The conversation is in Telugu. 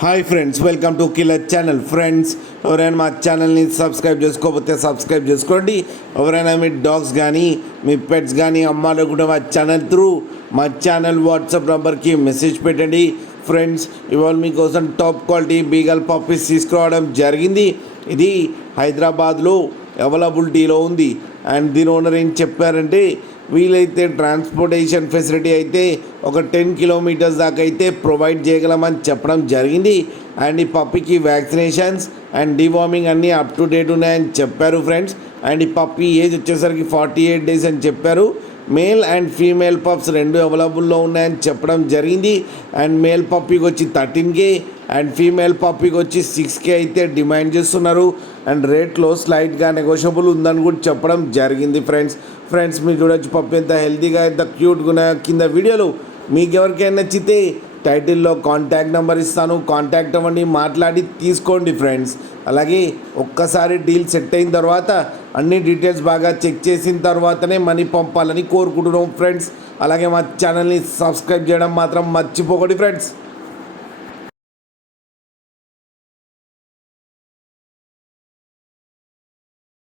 Hi friends, welcome to killer channel. Friends, ఎవరైనా మా ఛానల్ని సబ్స్క్రైబ్ చేసుకోకపోతే సబ్స్క్రైబ్ చేసుకోండి. ఎవరైనా మీ డాగ్స్ కానీ మీ పెట్స్ కానీ అమ్మాలో కూడా మా ఛానల్ త్రూ మా ఛానల్ వాట్సాప్ నెంబర్కి మెసేజ్ పెట్టండి. ఫ్రెండ్స్, ఇవాళ మీకోసం టాప్ క్వాలిటీ బీగల్ పప్పీస్ తీసుకురావడం జరిగింది. ఇది హైదరాబాద్లో అవైలబిలిటీలో ఉంది. అండ్ దీని ఓనర్ ఏం చెప్పారంటే, వీలైతే ట్రాన్స్పోర్టేషన్ ఫెసిలిటీ అయితే ఒక 10 కిలోమీటర్స్ దాకా అయితే ప్రొవైడ్ చేయగలమని చెప్పడం జరిగింది. అండ్ ఈ పప్పీకి వ్యాక్సినేషన్స్ అండ్ డివార్మింగ్ అన్నీ అప్ టు డేట్ ఉన్నాయని చెప్పారు ఫ్రెండ్స్. అండ్ ఈ పప్పీ ఏజ్ వచ్చేసరికి 48 డేస్ అని చెప్పారు. మేల్ అండ్ ఫీమేల్ పప్స్ రెండు అవైలబుల్లో ఉన్నాయని చెప్పడం జరిగింది. అండ్ మేల్ పప్పీకి వచ్చి 13K అండ్ ఫీమేల్ పప్పీకి వచ్చి 6K అయితే డిమాండ్ చేస్తున్నారు. అండ్ రేట్లో స్లైట్గా నెగోషియబుల్ ఉందని కూడా చెప్పడం జరిగింది ఫ్రెండ్స్ మీరు చూడొచ్చు పప్పి ఎంత హెల్తీగా ఎంత క్యూట్గా ఉన్నాయో. కింద వీడియోలో మీకు ఎవరికైనా నచ్చితే టైటిల్లో కాంటాక్ట్ నెంబర్ ఇస్తాను, కాంటాక్ట్ అవ్వండి, మాట్లాడి తీసుకోండి ఫ్రెండ్స్. అలాగే ఒక్కసారి డీల్ సెట్ అయిన తర్వాత అన్ని డీటెయిల్స్ బాగా చెక్ చేసిన తర్వాతనే మనీ పంపాలని కోరుకుంటున్నాం ఫ్రెండ్స్. అలాగే మా ఛానల్ని సబ్స్క్రైబ్ చేయడం మాత్రం మర్చిపోకండి ఫ్రెండ్స్.